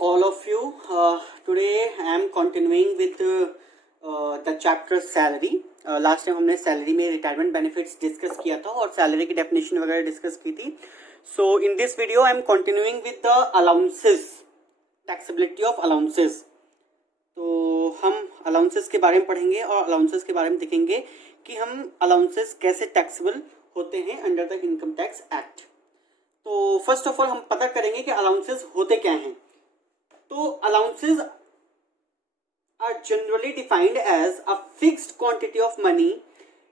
all of you. Today I am continuing with the chapter salary. Last time हमने salary में retirement benefits discuss किया था और salary की डेफिनेशन वगैरह डिस्कस की थी. So in this video I am continuing with the allowances, taxability of allowances. तो हम अलाउंसेस के बारे में पढ़ेंगे और अलाउंसेस के बारे में देखेंगे कि हम अलाउंसेस कैसे टैक्सेबल होते हैं under the income tax act. तो फर्स्ट ऑफ ऑल हम पता करेंगे कि अलाउंसेस होते क्या हैं. तो allowances are generally defined as a fixed quantity of money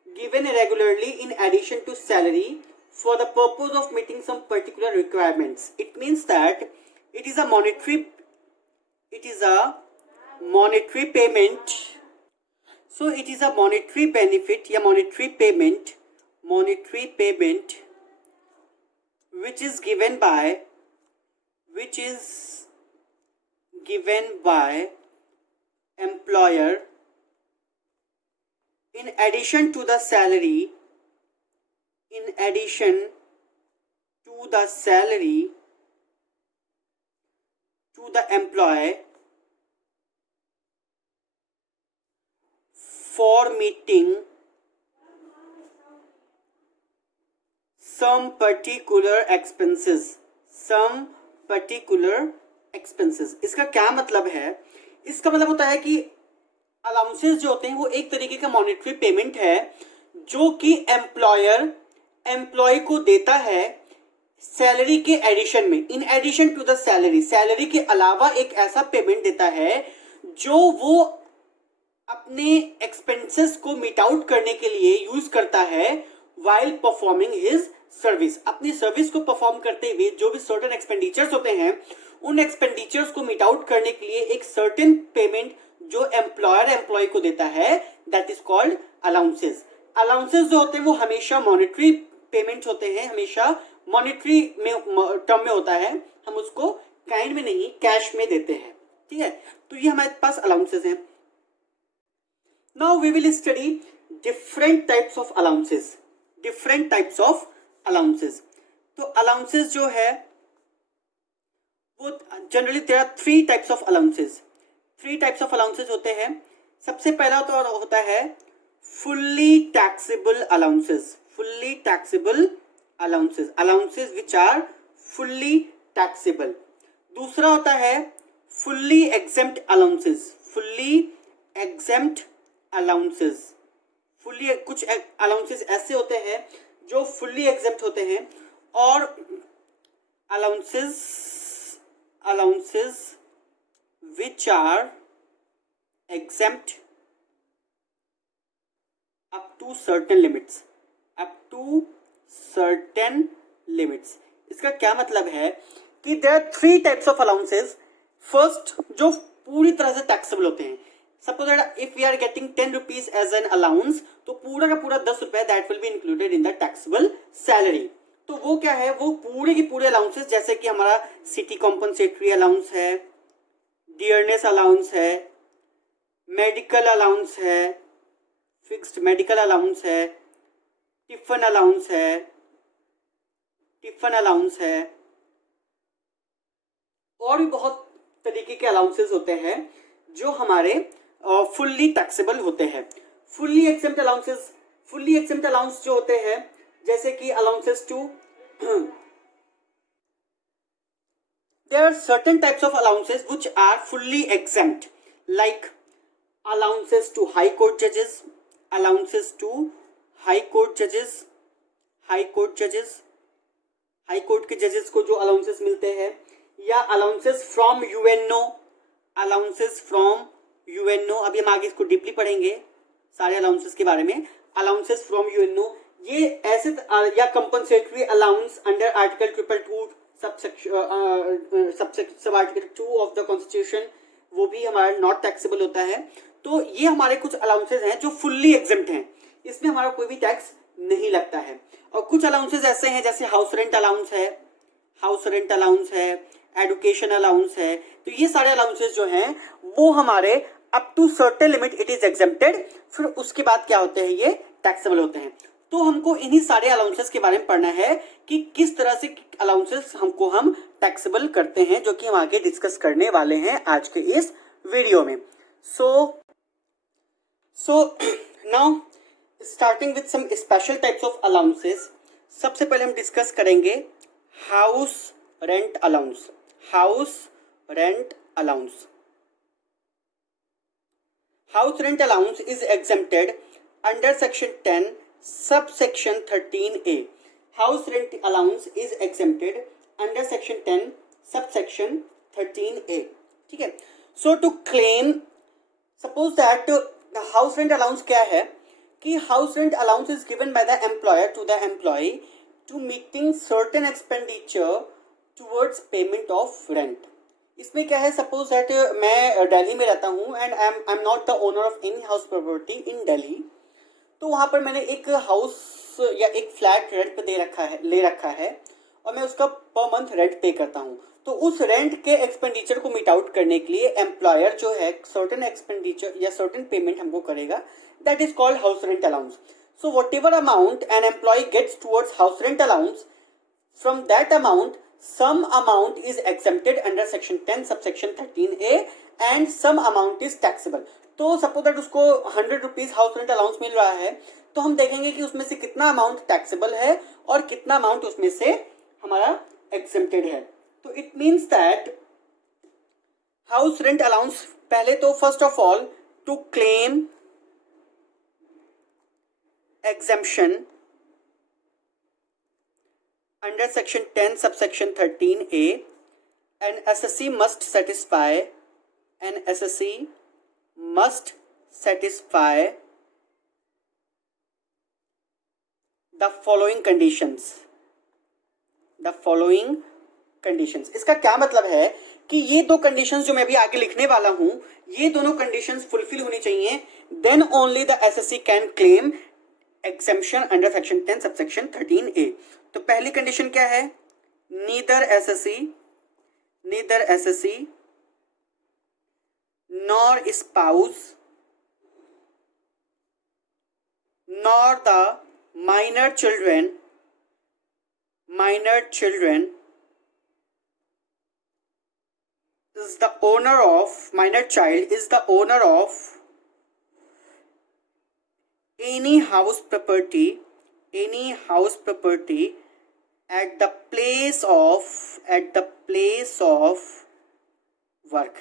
given regularly in addition to salary for the purpose of meeting some particular requirements. It means that it is a monetary payment. So it is a monetary benefit या monetary payment which is given by employer in addition to the salary to the employee for meeting some particular expenses. इसका क्या मतलब है? इसका मतलब होता है कि अलाउंसेस जो होते हैं वो एक तरीके का मॉनेटरी पेमेंट है जो कि एम्प्लॉयर एम्प्लॉय को देता है सैलरी के एडिशन में. In addition to the salary के अलावा एक ऐसा पेमेंट देता है जो वो अपने एक्सपेंसेस को मीट आउट करने के लिए यूज करता है वाइल परफॉर्मिंग हिज सर्विस. अपनी सर्विस को परफॉर्म करते हुए जो भी सर्टेन एक्सपेंडिचर्स होते हैं उन एक्सपेंडिचर्स को मीट आउट करने के लिए एक सर्टेन पेमेंट जो एम्प्लॉयर एम्प्लॉय को देता है, that is called allowances. Allowances जो होते हैं वो हमेशा मॉनेटरी पेमेंट होते हैं, हमेशा मॉनेटरी में टर्म में होता है. हम उसको काइंड में नहीं कैश में देते हैं. ठीक है, तो ये हमारे पास अलाउंसेस हैं. Now we will study different types of allowances. तो allowances जो है वो generally there are three types of allowances होते हैं. सबसे पहला तो होता है fully taxable allowances which are fully taxable. दूसरा होता है fully exempt allowances. कुछ अलाउंसेस ऐसे होते हैं जो फुल्ली एग्जेम्प्ट होते हैं और allowances which are exempt up to certain limits. इसका क्या मतलब है कि there are three types of allowances. First जो पूरी तरह से टैक्सेबल होते हैं. Suppose that if we are getting 10 rupees as an allowance, तो पूरा का पूरा 10 रुपए that will be included in the taxable salary. तो वो क्या है, वो पूरे की पूरे अलाउंसेस जैसे कि हमारा सिटी कॉम्पनसेटरी अलाउंस है, डियरनेस अलाउंस है, मेडिकल अलाउंस है, फिक्स्ड मेडिकल अलाउंस है, टिफन अलाउंस है और भी बहुत तरीके के अलाउंसेस होते हैं जो हमारे फुल्ली टैक्सेबल होते हैं. फुल्ली एग्जेम्प्ट अलाउंस जो होते हैं जैसे कि allowances to there are certain types of allowances which are fully exempt like allowances to high court जजेस, हाई कोर्ट के जजेस को जो अलाउंसेस मिलते हैं, या अलाउंसेस फ्रॉम यूएनओ. अभी हम आगे इसको डीपली पढ़ेंगे सारे अलाउंसेस के बारे में. अलाउंसेस फ्रॉम यूएनओ ये ऐसे या compensatory allowance under article 222 sub article 2 of the constitution, वो भी हमारा नॉट टैक्सेबल होता है. तो ये हमारे कुछ अलाउंसेस हैं जो फुल्ली एग्जेम्प्ट हैं, इसमें हमारा कोई भी टैक्स नहीं लगता है. और कुछ अलाउंसेस ऐसे हैं जैसे हाउस रेंट अलाउंस है, एडुकेशन अलाउंस है. तो ये सारे अलाउंसेस जो हैं वो हमारे up to certain limit it is exempted. फिर उसके बाद क्या होते हैं, ये टैक्सेबल होते हैं. तो हमको इन्हीं सारे अलाउंसेस के बारे में पढ़ना है कि किस तरह से अलाउंसेस हम टैक्सेबल करते हैं, जो कि हम आगे डिस्कस करने वाले हैं आज के इस वीडियो में. So now starting with some special types of allowances. सबसे पहले हम डिस्कस करेंगे house rent allowance. House rent allowance. House rent allowance is exempted under section 10 subsection 13A. House rent allowance is exempted under section 10 subsection 13A. ठीक है. So to claim, suppose that the house rent allowance क्या है कि house rent allowance is given by the employer to the employee to meeting certain expenditure towards payment of rent. इसमें क्या है, suppose that मैं दिल्ली में रहता हूँ and I am not the owner of any house property in Delhi. तो वहाँ पर मैंने एक हाउस या एक फ्लैट रेंट पे ले रखा है और मैं उसका पर मंथ रेंट पे करता हूँ. तो उस रेंट के एक्सपेंडिचर को मीट आउट करने के लिए एम्प्लॉयर जो है सर्टेन एक्सपेंडिचर या सर्टेन पेमेंट हमको करेगा. That is called house rent allowance. So whatever amount an employee gets towards house rent allowance, from that amount some amount is exempted under section 10 subsection 13A and some amount is taxable. तो suppose that उसको 100 rupees house rent allowance मिल रहा है, तो हम देखेंगे कि उसमें से कितना अमाउंट टैक्सेबल है और कितना अमाउंट उसमें से हमारा एग्जेम्प्टेड है. तो it means that house rent allowance, पहले तो first of all to claim exemption under section 10 subsection 13A, an SSC must satisfy the following conditions. इसका क्या मतलब है कि ये दो कंडीशंस जो मैं अभी आगे लिखने वाला हूं, ये दोनों कंडीशंस फुलफिल होनी चाहिए. Then only the SSC can claim exemption under section 10 subsection 13A. तो पहली कंडीशन क्या है, neither SSC nor spouse nor the minor children is the owner of any house property at the place of work.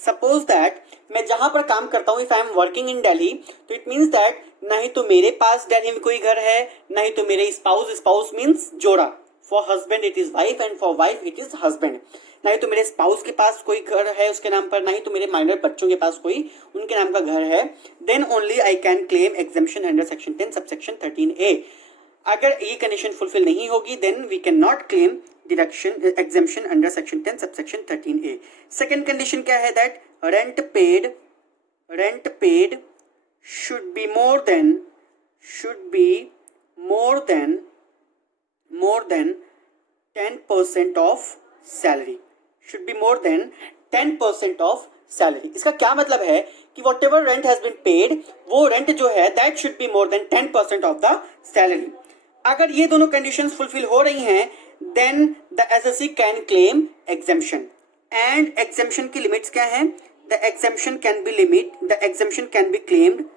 Suppose that मैं जहां पर काम करता हूं, if I am working in Delhi, तो इट मीन्स दैट ना ही तो मेरे पास दिल्ली में कोई घर है, ना ही तो मेरे स्पाउस मीन्स जोड़ा. For husband it is wife and for wife it is husband. ना ही तो मेरे स्पाउस के पास कोई घर है उसके नाम पर, ना ही तो मेरे माइनर बच्चों के पास कोई उनके नाम का घर है. Then only I can claim exemption under section 10 subsection 13A. अगर ये कंडीशन फुलफिल नहीं होगी, then we can not claim deduction exemption under section 10 subsection 13A. Second condition क्या है, that rent paid should be more than 10% of salary. Should be more than 10% of salary. इसका क्या मतलब है कि whatever rent has been paid, वो rent जो है that should be more than 10% of the salary. अगर ये दोनों कंडीशंस फुलफिल हो रही हैं, then the SSC can claim exemption. And exemption की लिमिट्स क्या हैं? The exemption can be claimed. The exemption can be claimed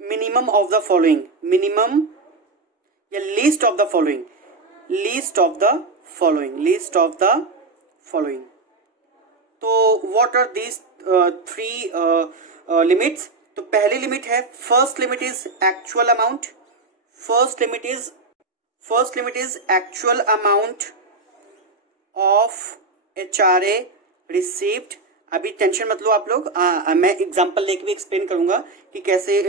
minimum of the following. List of the following. तो what are these three limits? तो पहली limit है, first limit is actual amount. First limit is actual amount of HRA received. अभी tension मत लो आप लोग, मैं example लेके भी एक्सप्लेन करूंगा कि कैसे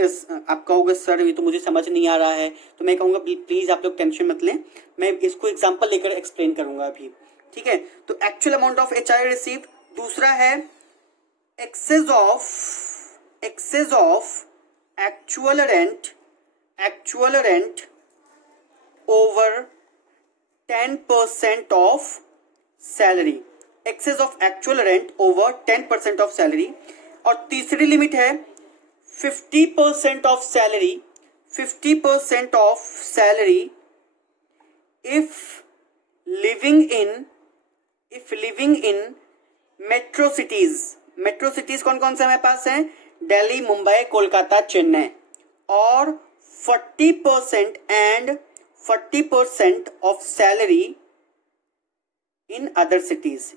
आप कहोगे सर ये तो मुझे समझ नहीं आ रहा है, तो मैं कहूँगा प्लीज आप लोग टेंशन मत लें, मैं इसको एग्जांपल लेकर एक्सप्लेन करूंगा अभी. ठीक है, तो actual amount of HRA received. दूसरा है excess of actual rent over 10% of salary, excess of actual rent over 10% of salary. और तीसरी लिमिट है 50% of salary, 50% of salary if living in metro cities. Metro cities कौन कौन से हमारे पास हैं? दिल्ली, मुंबई, कोलकाता, चेन्नई। और 40% and 40% of salary in other cities,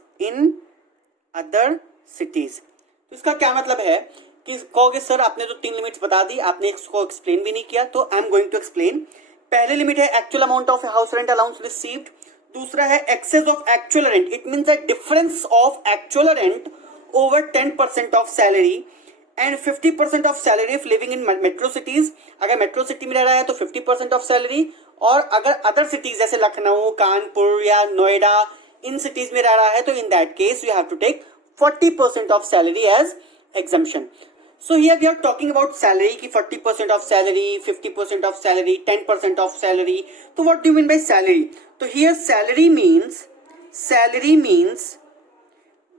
तो इसका क्या मतलब है कि कहोगे सर आपने तो 3 लिमिट्स बता दी, आपने इसको एक्सप्लेन भी नहीं किया, तो I am going to explain. पहले लिमिट है actual amount of house rent allowance received. दूसरा है excess of actual rent, it means the difference of actual rent over 10% of salary and 50% of salary if living in metro cities. अगर metro city में रह रहा है तो 50% of salary, और अगर अदर सिटीज जैसे लखनऊ, कानपुर या नोएडा, इन सिटीज में रह रहा है तो in that case you have to take 40% of salary as exemption. So here we are talking about salary की 40% of salary, 50% of salary, 10% of salary. So what do you mean by salary? So here salary means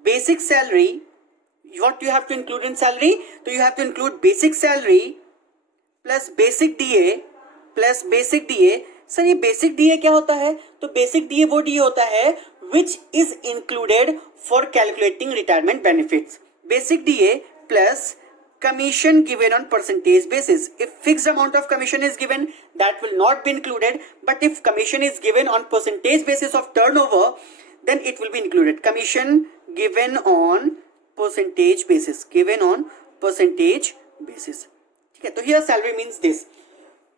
basic salary. What you have to include in salary? So you have to include basic salary plus basic DA plus basic DA. Sir ये basic DA क्या होता है? तो basic DA वो DA होता है which is included for calculating retirement benefits. Basic DA plus commission given on percentage basis. If fixed amount of commission is given, that will not be included, but if commission is given on percentage basis of turnover, then it will be included. Commission given on percentage basis, ठीक है? तो here salary means this.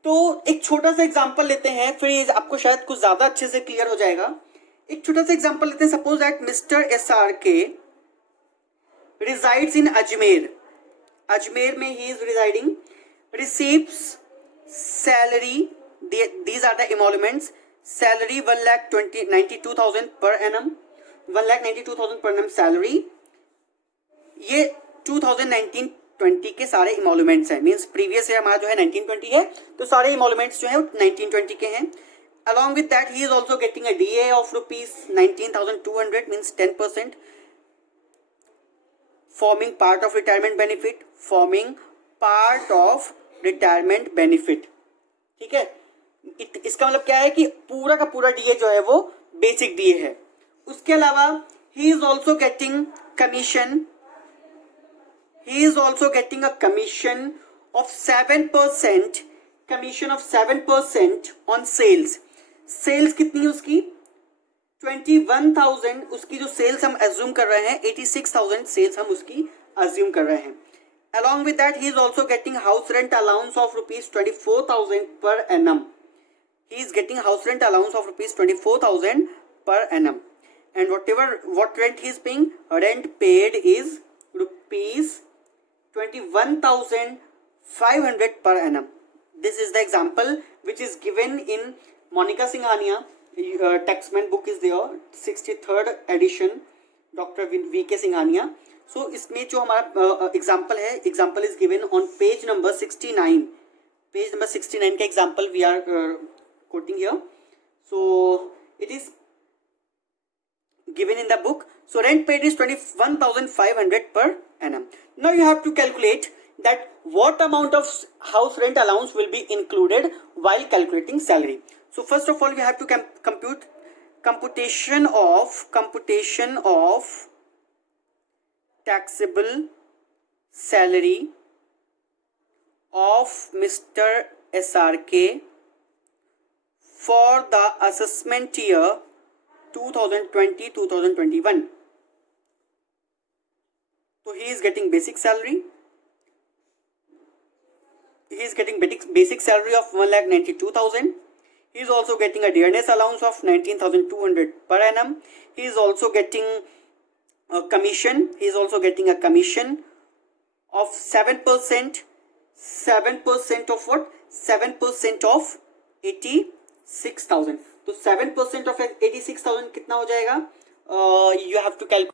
तो एक छोटा सा example लेते हैं, फिर आपको शायद कुछ ज्यादा अच्छे से क्लियर हो जाएगा। एक छोटा सा एग्जांपल लेते हैं। Suppose that mister SRK resides in Ajmer में he is residing, receives salary, these are the emoluments, salary 1,92,000 per annum, 1,92,000 per annum salary। ये 2019-20 के सारे emoluments हैं, मीन्स प्रीवियस ईयर हमारा जो है 1920 है, तो सारे emoluments जो है 1920 के हैं। Along with that he is also getting a DA of rupees 19,200, means 10%, forming part of retirement benefit, ठीक है? इसका मतलब क्या है कि पूरा का पूरा डीए जो है वो बेसिक डीए है। उसके अलावा he is also getting a commission of 7% on sales। Sales कितनी है उसकी? 21,000। उसकी जो सेल्स हम अज्यूम कर रहे हैं 86,000 सेल्स हम उसकी अज्यूम कर रहे हैं। Along with that he is also getting house rent allowance of rupees 24,000 per annum. He is getting house rent allowance of rupees 24,000 per annum, and what rent he is paying? Rent paid is rupees 21,500 per annum. This is the example which is given in Monica Singhania textman book is there, 63rd edition, Dr. V.K. Singhania. So इसमें जो हमारा example है, example is given on page number 69। Page number 69 का example we are quoting here. So it is given in the book. So rent paid is 21,500 per annum. Now you have to calculate that what amount of house rent allowance will be included while calculating salary. So first of all we have to compute computation of taxable salary of Mr. SRK for the assessment year 2020-2021. So he is getting basic salary. He is getting basic salary of 1,92,000. He is also getting a dearness allowance of 19,200 per annum. He is also getting a commission. He is also getting a commission of 7%. 7% of what? 7% of 86,000. तो 7% of 86,000 कितना हो जाएगा? You have to calculate.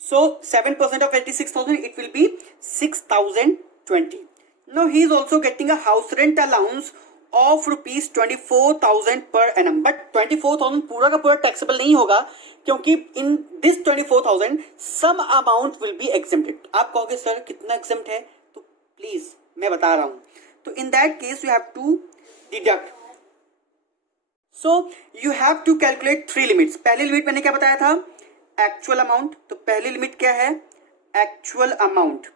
So 7% of 86,000 it will be 6,020. Now he is also getting a house rent allowance of ₹24,000 per annum. But 24,000 पूरा का पूरा taxable नहीं होगा, क्योंकि in this 24,000 some amount will be exempted. आप कहोगे सर कितना exempt है, तो प्लीज मैं बता रहा हूं। तो in that case you have to deduct. So you have to calculate 3 limits. पहली लिमिट मैंने क्या बताया था, एक्चुअल अमाउंट। तो पहली लिमिट क्या है, एक्चुअल अमाउंट।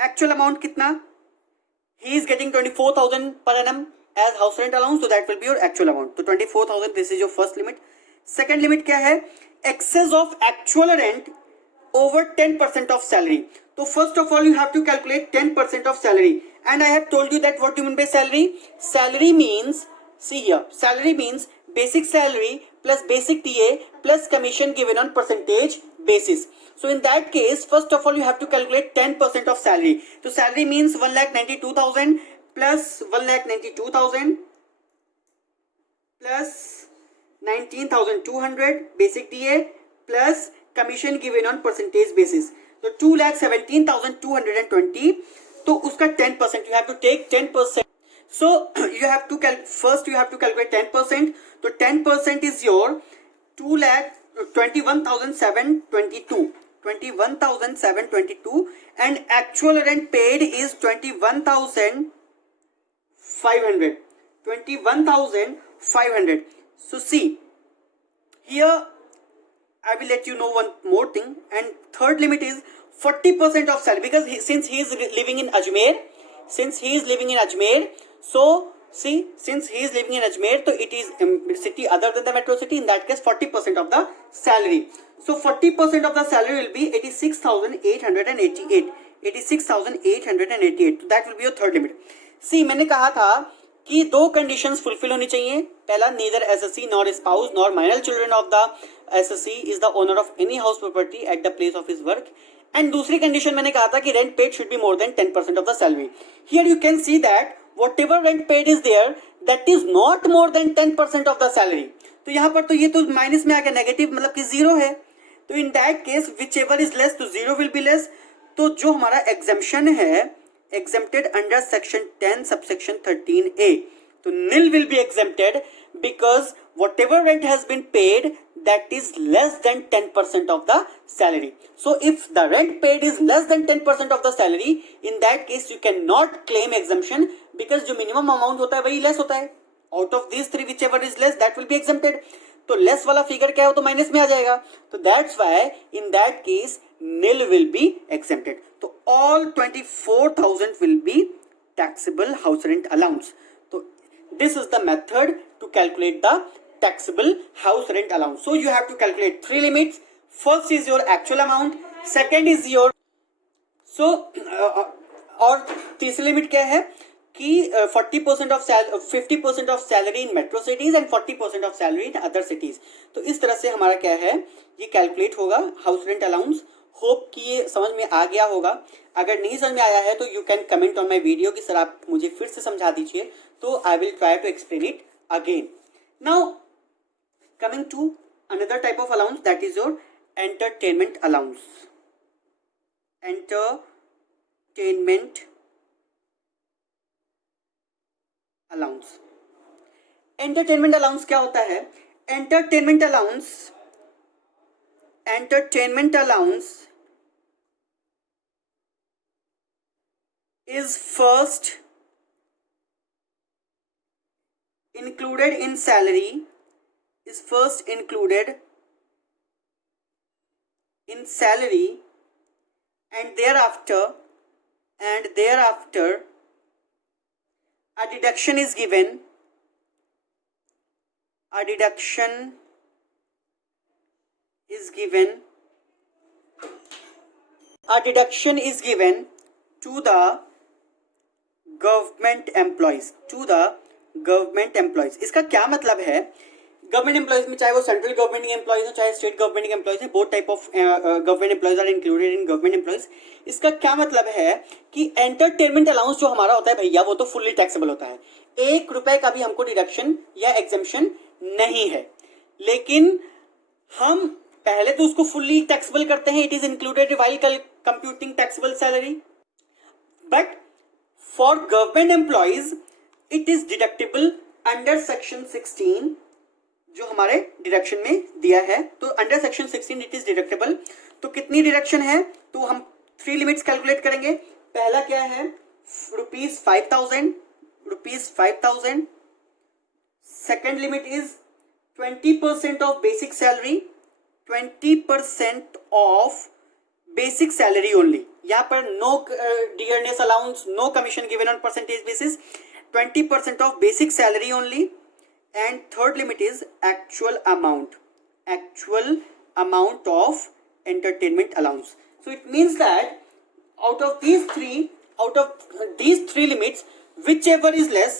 एक्चुअल अमाउंट कितना, he is getting 24,000 per annum as house rent allowance, so that will be your actual amount. तो 24,000, this is your first limit. Second limit क्या है, excess of actual rent over 10% of salary. तो first of all you have to calculate 10% of salary, and I have told you that what do you mean by salary. Salary means, see here, salary means basic salary plus basic TA plus commission given on percentage basis. So in that case, first of all you have to calculate 10% of salary. So salary means 1,92,000 plus 1,92,000 plus 19,200 basic TA plus commission given on percentage basis. So 2,17,220. तो उसका 10% you have to take 10%. So you have to first you have to calculate 10%. तो 10% is your 2,21,722. 21,722 and actual rent paid is 21,500. 21,500. So see here, I will let you know one more thing. And third limit is 40% of salary, because since he is living in Ajmer, so see, since he is living in Ajmer, so it is city other than the metro city. In that case 40% of the salary. So 40% of the salary will be 86,888. 86,888. So that will be your third limit. See, मैंने कहा था कि 2 conditions fulfil होनी चाहिए। पहला, neither SSC nor spouse nor minor children of the SSC is the owner of any house property at the place of his work. And दूसरी condition मैंने कहा था कि rent paid should be more than 10% of the salary. Here you can see that whatever rent paid is there, that is not more than 10% of the salary. तो यहाँ पर तो ये तो माइनस में आ गया, नेगेटिव मतलब कि 0 है। तो in that case whichever is less, तो 0 will be less. तो जो हमारा एग्जेम्पशन है, exempted under section 10 subsection 13A, तो nil will be exempted because whatever rent has been paid, that is less than 10% of the salary. So if the rent paid is less than 10% of the salary, in that case you cannot claim exemption, because जो minimum amount होता है वही less होता है. Out of these 3 whichever is less, that will be exempted. तो less वाला figure क्या है, वो तो माइनस में आ जाएगा. तो that's why in that case nil will be exempted. तो all 24,000 will be taxable house rent allowance. So this is the method to calculate the taxable house rent allowance. So you have to calculate 3 limits. First is your actual amount, second is your और तीसरी limit क्या है कि 50% of salary in metro cities and 40% of salary in other cities. तो इस तरह से हमारा क्या है, ये कैलकुलेट होगा हाउस रेंट अलाउंस. होप कि ये समझ में आ गया होगा. अगर नहीं समझ में आया है तो you can comment on my video कि सर आप मुझे फिर से समझा दीजिए, तो I will try to explain it again. Now coming to another type of allowance, that is your entertainment allowance. Entertainment allowance. Entertainment allowance क्या होता है? Entertainment allowance is first included in salary, and thereafter a deduction is given to the government employees. इसका क्या मतलब है? Government employees में चाहे वो सेंट्रल गवर्नमेंट के एम्प्लॉयज हो चाहे स्टेट गवर्नमेंट के एम्प्लॉयज हैं, both type of government employees are included in government employees. इसका क्या मतलब है कि एंटरटेनमेंट अलाउंस जो हमारा होता है भैया, वो तो फुल्ली टैक्सेबल होता है. 1 रुपए का भी हमको डिडक्शन या एग्जेम्पशन नहीं है. लेकिन हम पहले तो उसको फुल्ली टैक्सेबल करते हैं, it is included while computing taxable salary. But for government employees, it is deductible under section 16, जो हमारे डिडक्शन में दिया है। तो under section 16 it is deductible. तो कितनी डिडक्शन है, तो हम 3 लिमिट्स कैलकुलेट करेंगे। पहला क्या है, ₹5,000, ₹5,000। Second limit is 20% of basic salary, 20% of basic salary only. यहाँ पर no dearness allowance, no commission given on percentage basis, 20% of basic salary only. And third limit is actual amount of entertainment allowance. So it means that out of these three limits, whichever is less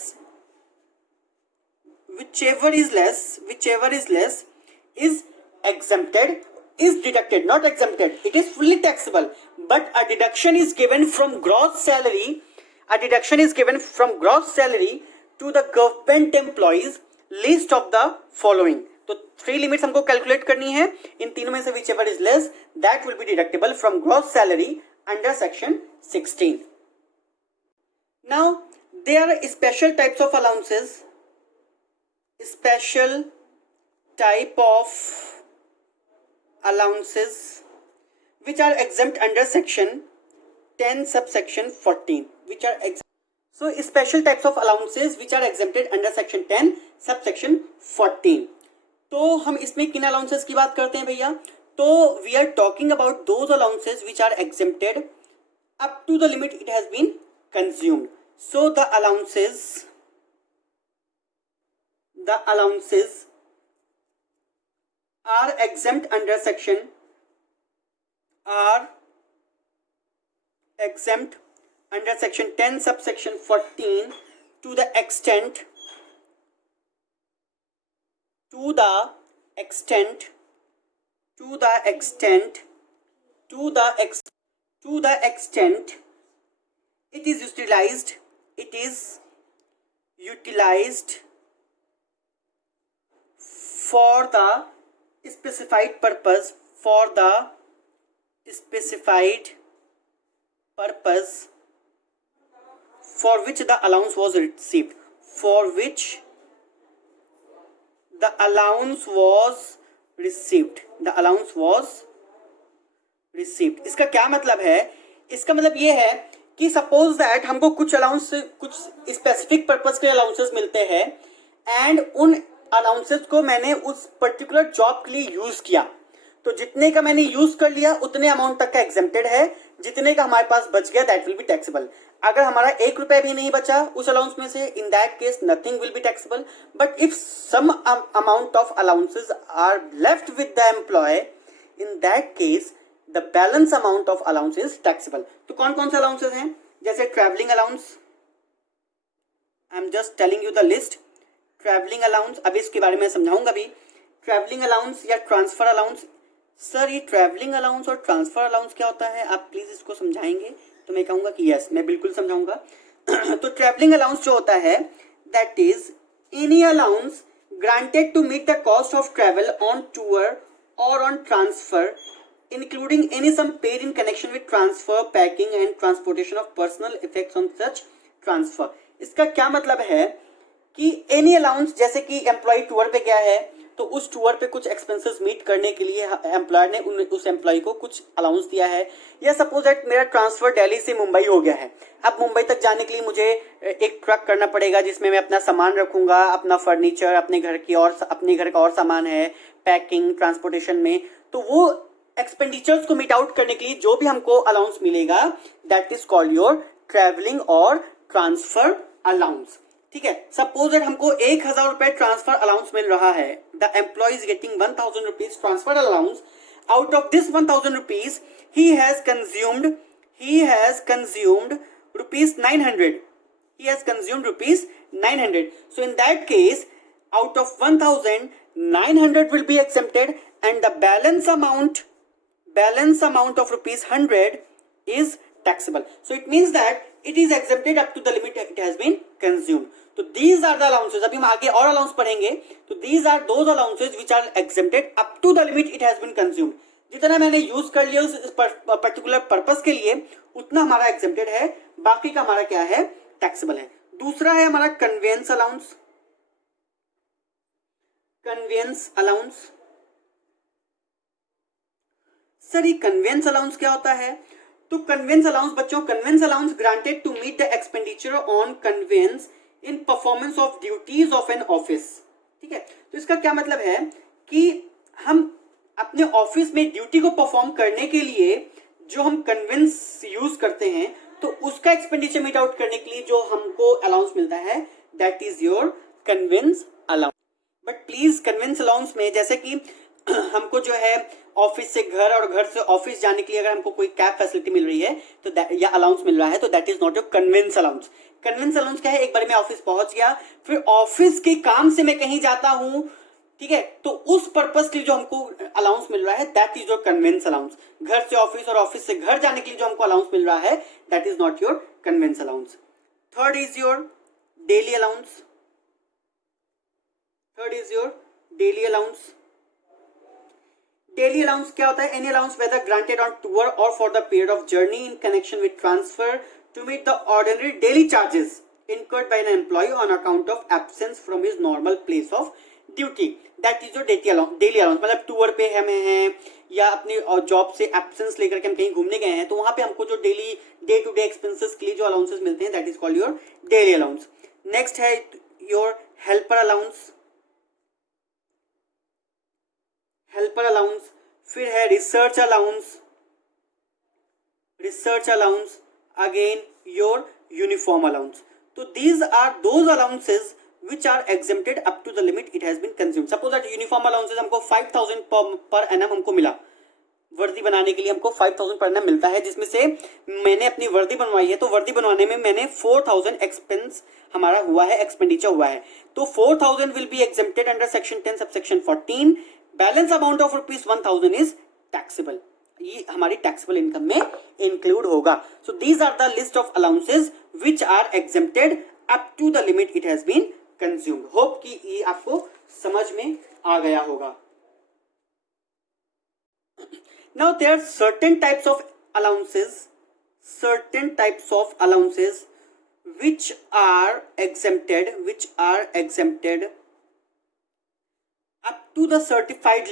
is exempted, is deducted, not exempted. It is fully taxable, but a deduction is given from gross salary. To the government employees list of the following. तो 3 limits हमको calculate करनी है। इन तीनों में से whichever is less, that will be deductible from gross salary under section 16. Now there are special types of allowances. Special type of allowances which are exempt under section 10 subsection 14, which are exempt. So special types of allowances which are exempted under section 10 subsection 14. तो हम इसमें किन allowances की बात करते हैं भैया, तो we are talking about those allowances which are exempted up to the limit it has been consumed. So the allowances are exempt under section 10 subsection 14 to the extent it is utilized for the specified purpose for which the allowance was received, the allowance was received. इसका क्या मतलब है, इसका मतलब ये है कि suppose that हमको कुछ अलाउंस, कुछ स्पेसिफिक पर्पस के अलाउंसेस मिलते हैं एंड उन अलाउंसेस को मैंने उस पर्टिकुलर जॉब के लिए यूज किया, तो जितने का मैंने यूज कर लिया उतने अमाउंट तक का एग्जेम्प्टेड है, जितने का हमारे पास बच गया दैट विल बी टैक्सेबल. अगर हमारा 1 रुपया भी नहीं बचा उस अलाउंस में से, in that case nothing will be taxable. But if some amount of allowances are left with the employee, in that case the balance amount of allowance is taxable. तो कौन कौन से अलाउंसेस हैं, जैसे travelling allowance, I am just telling you the list. Travelling allowance, अभी इसके बारे में समझाऊंगा भी. ट्रैवलिंग अलाउंस या ट्रांसफर अलाउंस. सर ये ट्रैवलिंग अलाउंस और ट्रांसफर अलाउंस क्या होता है, आप प्लीज इसको समझाएंगे, तो मैं कहूंगा कि यस मैं बिल्कुल समझाऊंगा. तो ट्रैवलिंग अलाउंस जो होता है that is any allowance granted to meet the cost of travel on tour और on transfer, including any sum paid in connection with transfer, packing and transportation of personal effects on such transfer. इसका क्या मतलब है कि any allowance, जैसे कि employ tour पे गया है तो उस टूर पे कुछ एक्सपेंसेस मीट करने के लिए एम्प्लॉयर ने उस एम्प्लॉय को कुछ अलाउंस दिया है. या सपोज दैट मेरा ट्रांसफर दिल्ली से मुंबई हो गया है, अब मुंबई तक जाने के लिए मुझे एक ट्रक करना पड़ेगा जिसमें मैं अपना सामान रखूंगा, अपना फर्नीचर, अपने घर का और सामान है, पैकिंग, ट्रांसपोर्टेशन में, तो वो एक्सपेंडिचर्स को मीट आउट करने के लिए जो भी हमको अलाउंस मिलेगा that is called your travelling और ट्रांसफर अलाउंस. ठीक है, सपोज दैट हमको 1,000 रुपए ट्रांसफर अलाउंस मिल रहा है, the employee is getting 1,000 rupees transfer allowance. Out of this 1,000 rupees he has consumed rupees 900. He has consumed rupees 900. So in that case, out of 1,000, 900 will be exempted, and the balance amount of rupees 100 is taxable. So it means that it is exempted up to the limit it has been consumed. So these are the allowances. अभी हम आगे और allowance पढ़ेंगे, तो these are those allowances which are exempted up to the limit it has been consumed. जितना मैंने use कर लिया उस पर्टिकुलर पर्पस के लिए उतना हमारा एग्जेम्प्टेड है, बाकी का हमारा क्या है, टैक्सेबल है. दूसरा है हमारा conveyance allowance. Conveyance allowance, sir ये कन्वेंस अलाउंस क्या होता है? तो कन्वेंस अलाउंस बच्चों, conveyance allowance granted to meet the expenditure on conveyance in performance of duties of an office. ठीक है, तो इसका क्या मतलब है कि हम अपने ऑफिस में ड्यूटी को परफॉर्म करने के लिए जो हम कन्वेंस यूज करते हैं, तो उसका एक्सपेंडिचर मीट आउट करने के लिए जो हमको अलाउंस मिलता है, that is your conveyance allowance. But please convince allowance में जैसे कि हमको जो है ऑफिस से घर और घर से ऑफिस जाने के लिए अगर हमको कोई कैब फैसिलिटी मिल रही है तो या अलाउंस मिल रहा है, तो that is not your conveyance allowance. Conveyance allowance क्या है? एक बार मैं ऑफिस पहुंच गया, फिर ऑफिस के काम से मैं कहीं जाता हूं, ठीक है, तो उस पर्पस के लिए जो हमको अलाउंस मिल रहा है, that is your conveyance allowance. घर से ऑफिस और ऑफिस से घर जाने के लिए जो हमको अलाउंस मिल रहा है, that is not your conveyance allowance. Third is your daily allowance. Third is your daily allowance. Daily allowance क्या होता है? Any allowance whether granted on tour और for the period of journey in connection with transfer to meet the ordinary daily charges incurred by an employee on account of absence from his normal place of duty, that is your daily allowance। मतलब tour पे हम हैं या अपनी job से absence लेकर के हम कहीं घूमने गए हैं, तो वहां पे हमको जो daily day to day expenses के लिए जो अलाउंसेस मिलते हैं, that is called your daily allowance. Next है your helper allowance. Helper allowance, फिर है research allowance. Research allowance, again your uniform allowance. तो these are those allowances which are exempted up to the limit it has been consumed। Suppose that uniform allowances हमको 5000 पर annum हमको मिला, वर्दी बनाने के लिए हमको 5000 पर annum मिलता है, जिसमें से मैंने अपनी वर्दी बनवाई है, तो वर्दी बनवाने में मैंने 4000 एक्सपेंस हमारा हुआ है, एक्सपेंडिचर हुआ है, तो 4000 will be exempted under section 10 subsection 14। Balance amount of ₹1000 is taxable, ये हमारी टैक्सेबल इनकम में इंक्लूड होगा। So these are the list of allowances which are exempted up to the limit it has been consumed. Hope कि ये आपको समझ में आ गया होगा। Now there are certain types of allowances, which are exempted up to the certified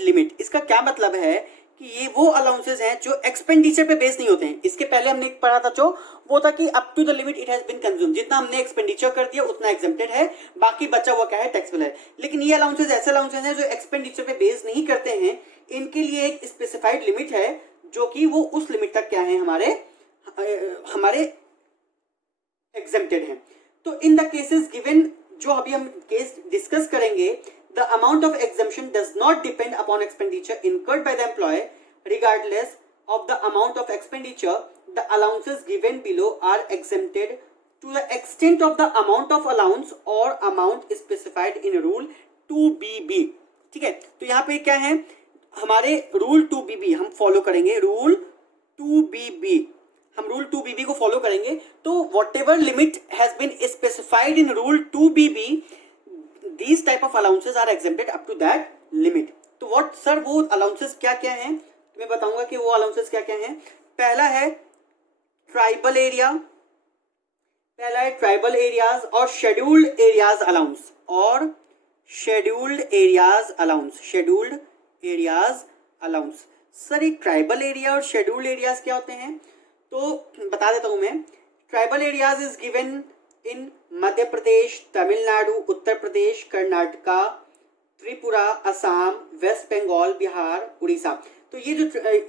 limit, इसका क्या मतलब है कि ये वो अलाउंसेस हैं जो एक्सपेंडिचर पे बेस नहीं होते हैं। इसके पहले हमने पढ़ा था जो वो था कि up to the limit it has been consumed, जितना हमने एक्सपेंडिचर कर दिया उतना एग्जेम्प्टेड है, बाकी बचा हुआ क्या है, टैक्सेबल है। लेकिन ये अलाउंसेस ऐसे अलाउंसेस हैं जो एक्सपेंडिचर पे बेस नहीं करते हैं, इनके लिए एक स्पेसिफाइड लिमिट है जो कि वो उस लिमिट तक क्या है, हमारे एग्जेम्प्टेड हैं। तो इन द केसेस गिवन जो अभी हम केस डिस्कस करेंगे, the amount of exemption does not depend upon expenditure incurred by the employee. Regardless of the amount of expenditure, the allowances given below are exempted to the extent of the amount of allowance or amount specified in rule 2BB। ठीक है, तो यहाँ पे क्या है, हमारे rule 2BB हम follow करेंगे, रूल 2BB हम रूल 2BB को फॉलो करेंगे। तो whatever limit has been specified in rule 2BB, these type of allowances are exempted up to that limit। तो what सर वो allowances क्या क्या हैं, मैं बताऊंगा कि वो allowances क्या क्या हैं। पहला है ट्राइबल एरिया, और शेड्यूल्ड एरियाज अलाउंस। सर ये ट्राइबल एरिया और शेड्यूल्ड एरियाज क्या होते हैं, तो बता देता हूं मैं। Tribal areas is given in Madhya Pradesh, Tamil Nadu, Uttar Pradesh, Karnataka, Tripura, Assam, West Bengal, Bihar, Orissa. तो ये जो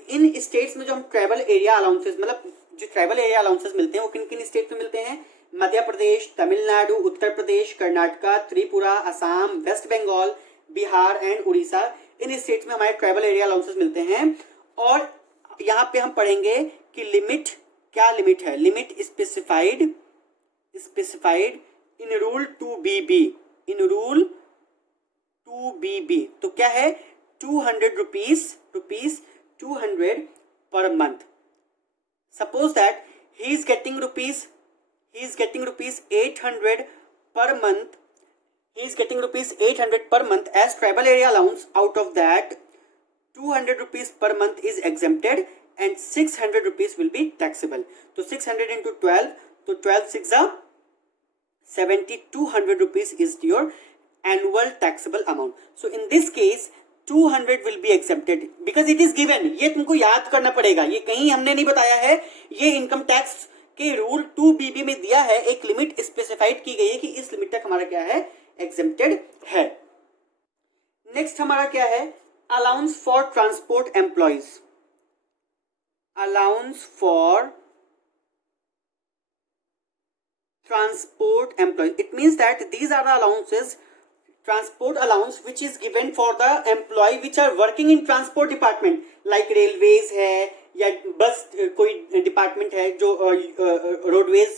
इन स्टेट्स में जो हम ट्राइबल एरिया अलाउंसेस, मतलब जो ट्राइबल एरिया अलाउंसेस मिलते हैं वो किन किन स्टेट में मिलते हैं, मध्य प्रदेश, तमिलनाडु, उत्तर प्रदेश, कर्नाटका, त्रिपुरा, असम, वेस्ट बंगाल, बिहार एंड उड़ीसा। इन स्टेट्स में हमारे ट्राइबल एरिया अलाउंसेस मिलते हैं। और यहाँ पे हम पढ़ेंगे कि लिमिट क्या लिमिट है, limit specified in rule 2BB, तो क्या है, 200 rupees 200 per month। Suppose that he is getting rupees 800 per month, as tribal area allowance। Out of that 200 rupees per month is exempted and 600 rupees will be taxable. So 600 into 12, so 12 6 are 7200 rupees is your annual taxable amount. So in this case 200 will be exempted because it is given. ये तुमको याद करना पड़ेगा, ये कहीं हमने नहीं बताया है, ये इनकम टैक्स के रूल 2BB में दिया है, एक लिमिट स्पेसिफाइड की गई है कि इस लिमिट तक हमारा क्या है, एग्जेम्प्टेड है. नेक्स्ट हमारा क्या है, allowance for transport employees. Allowance for transport employees. It means that these are the allowances, transport allowance which is given for the employee which are working in transport department, like railways है या बस कोई department है जो roadways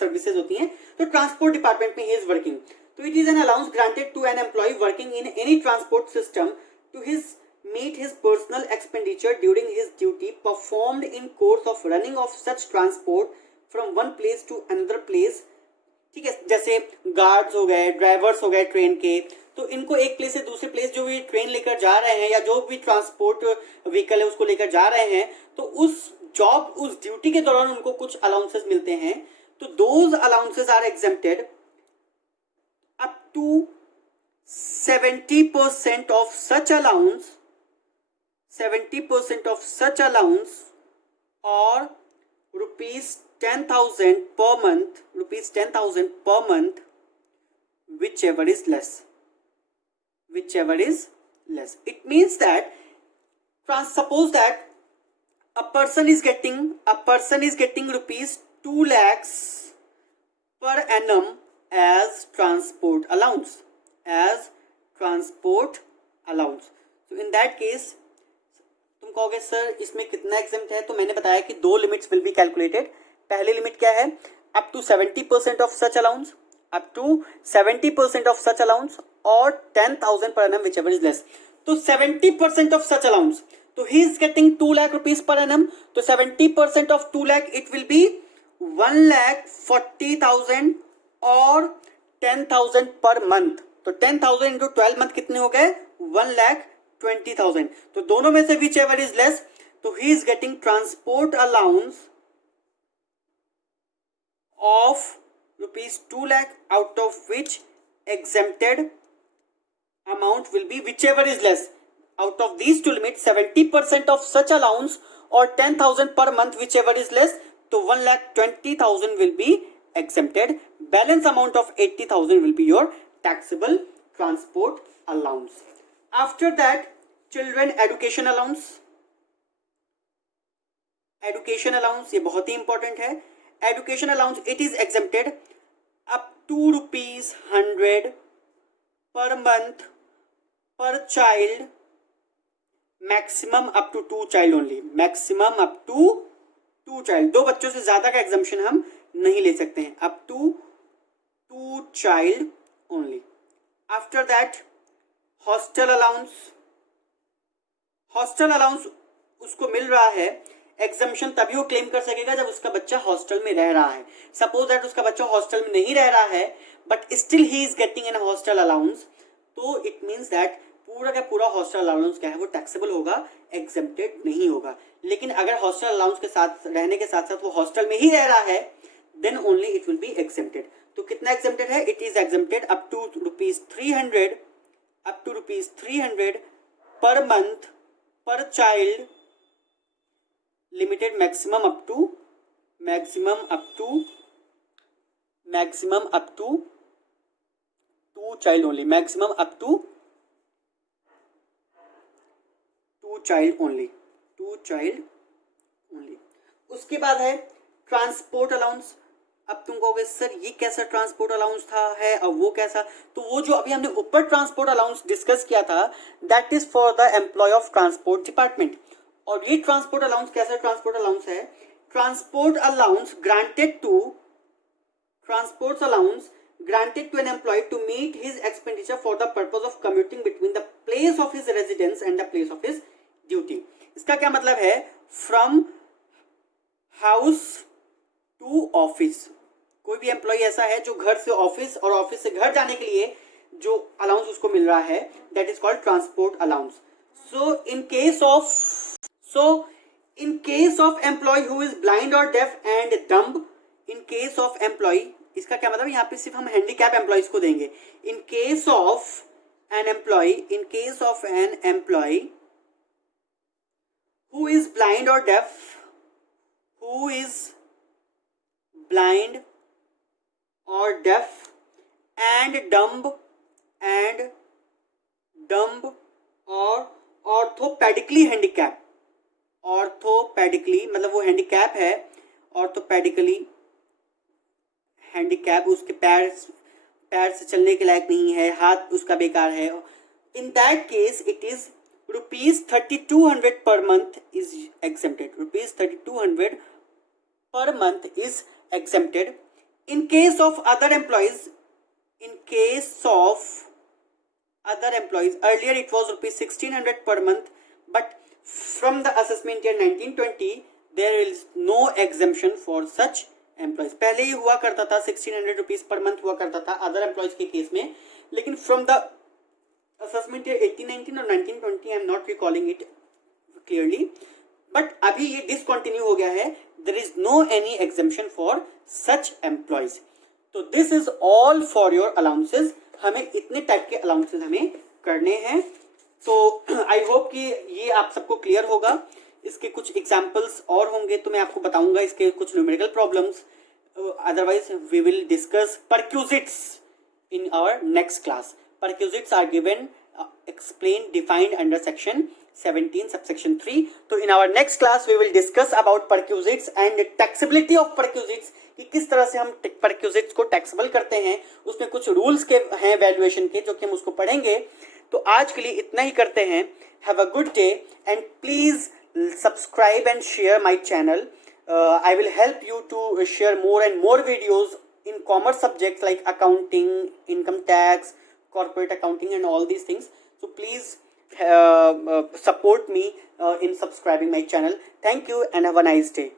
services होती हैं, तो transport department में ही इज वर्किंग. तो it is an allowance granted to an employee working in any transport system to his meet his personal expenditure during his duty performed in course of running of such transport from one place to another place. ठीक है, जैसे guards हो गए, drivers हो गए train के, तो इनको एक प्लेस से दूसरे प्लेस जो भी ट्रेन लेकर जा रहे हैं या जो भी ट्रांसपोर्ट व्हीकल है उसको लेकर जा रहे हैं, तो उस जॉब उस ड्यूटी के दौरान उनको कुछ अलाउंसेस मिलते हैं. तो those allowances are exempted up to 70% of such allowance, 70% of such allowance or rupees 10,000 per month, rupees 10,000 per month, whichever is less, whichever is less. It means that suppose that a person is getting rupees 2 lakhs per annum as transport allowance, as transport allowance. So in that case तुम कहोगे sir इसमें कितना exempt है, तो मैंने बताया कि दो लिमिट्स विल बी कैलकुलेटेड. पहली लिमिट क्या है, up to 70% of such allowance, up to 70% of such allowance और 10,000 per annum whichever is less. तो 70% ऑफ सच अलाउंस, तो he is getting 2 lakh rupees per annum, तो 70% of 2 lakh it will be 1,40,000 और 10,000 per month. तो 10,000 into 12 month कितने हो गए, 1,20,000. तो दोनों में से विच एवर इज लेस, तो he is getting transport allowance of rupees 2 lakh, out of which exempted amount will be whichever is less. Out of these two limits, 70% of such allowance or 10,000 per month, whichever is less, so 1,20,000 will be exempted. Balance amount of 80,000 will be your taxable transport allowance. After that, children education allowance. Education allowance ये बहुत ही important है. Education allowance, it is exempted up to rupees 100 per month per child, maximum up to 2 child only, maximum up to 2 child. 2 बच्चों से ज्यादा का exemption हम नहीं ले सकते हैं, up to 2 child only. After that, hostel allowance. Hostel allowance उसको मिल रहा है, एग्जम्पशन तभी वो क्लेम कर सकेगा जब उसका बच्चा हॉस्टल में रह रहा है. सपोज दैट उसका बच्चा हॉस्टल में नहीं रह रहा है but still he is getting an hostel allowance, तो इट मीन्स दैट पूरा का पूरा हॉस्टल अलाउंस क्या है वो टैक्सेबल होगा, एग्जेम्प्टेड नहीं होगा. लेकिन अगर हॉस्टल अलाउंस के साथ रहने के साथ साथ वो हॉस्टल में ही रह रहा है then only it will be exempted. तो कितना एग्जेम्प्टेड है, it is exempted up to rupees 300, up to rupees 300 per month per child, limited maximum up to 2 child only, maximum up to 2 child only. उसके बाद है transport allowance. अब तुम कहोगे sir ये कैसा ट्रांसपोर्ट अलाउंस था है और वो कैसा, तो वो जो अभी हमने ऊपर ट्रांसपोर्ट अलाउंस डिस्कस किया था that is for the employee of transport department. और ये ट्रांसपोर्ट अलाउंस कैसा ट्रांसपोर्ट अलाउंस है, transport allowance granted to an employee to meet his expenditure for the purpose of commuting between the place of his residence and the place of his duty. इसका क्या मतलब है, from house to office. कोई भी employ ऐसा है जो घर से ऑफिस और ऑफिस से घर जाने के लिए जो अलाउंस उसको मिल रहा है that is called transport allowance. So in case of employee who is blind और deaf and dumb, in case of employee, इसका क्या मतलब, यहाँ पे सिर्फ हम हैंडीकैप एम्प्लॉयज को देंगे। In case of an employee, in case of an employee who is blind और deaf, who is blind or deaf and dumb or orthopedically handicapped, orthopaedically मतलब वो हैंडीकैप है, ऑर्थोपेडिकली हैंडीकैप, उसके पैर से चलने के लायक नहीं है, हाथ उसका बेकार है, इन that case it is ₹3200 per month is exempted. ₹3200 per month is exempted. In case of other employees, earlier it was ₹1600 per month, but from the assessment year 1920 there is no exemption for such employees. पहले ही हुआ करता था, ₹1600 per month हुआ करता था other employees के case में, लेकिन from the assessment year 1819 और 1920, I am not recalling it clearly, but अभी ये discontinue हो गया है, there is no any exemption for such employees. तो this is all for your allowances. हमें इतने टाइप के allowances हमें करने हैं। तो I hope कि ये आप सबको क्लियर होगा। इसके कुछ एग्जाम्पल्स और होंगे तो मैं आपको बताऊंगा, इसके कुछ numerical problems, otherwise we will discuss perquisites in our next class. Perquisites are given, explained, defined under section 17 subsection 3. So in our next class we will discuss about perquisites and taxability of perquisites, कि किस तरह से हम perquisites को taxable करते हैं, उसमें कुछ rules के हैं valuation के जो कि हम उसको पढ़ेंगे। तो आज के लिए इतना ही करते हैं। Have a good day and please subscribe and share my channel. I will help you to share more and more videos in commerce subjects like accounting, income tax, corporate accounting and all these things. So please support me in subscribing my channel. Thank you and have a nice day.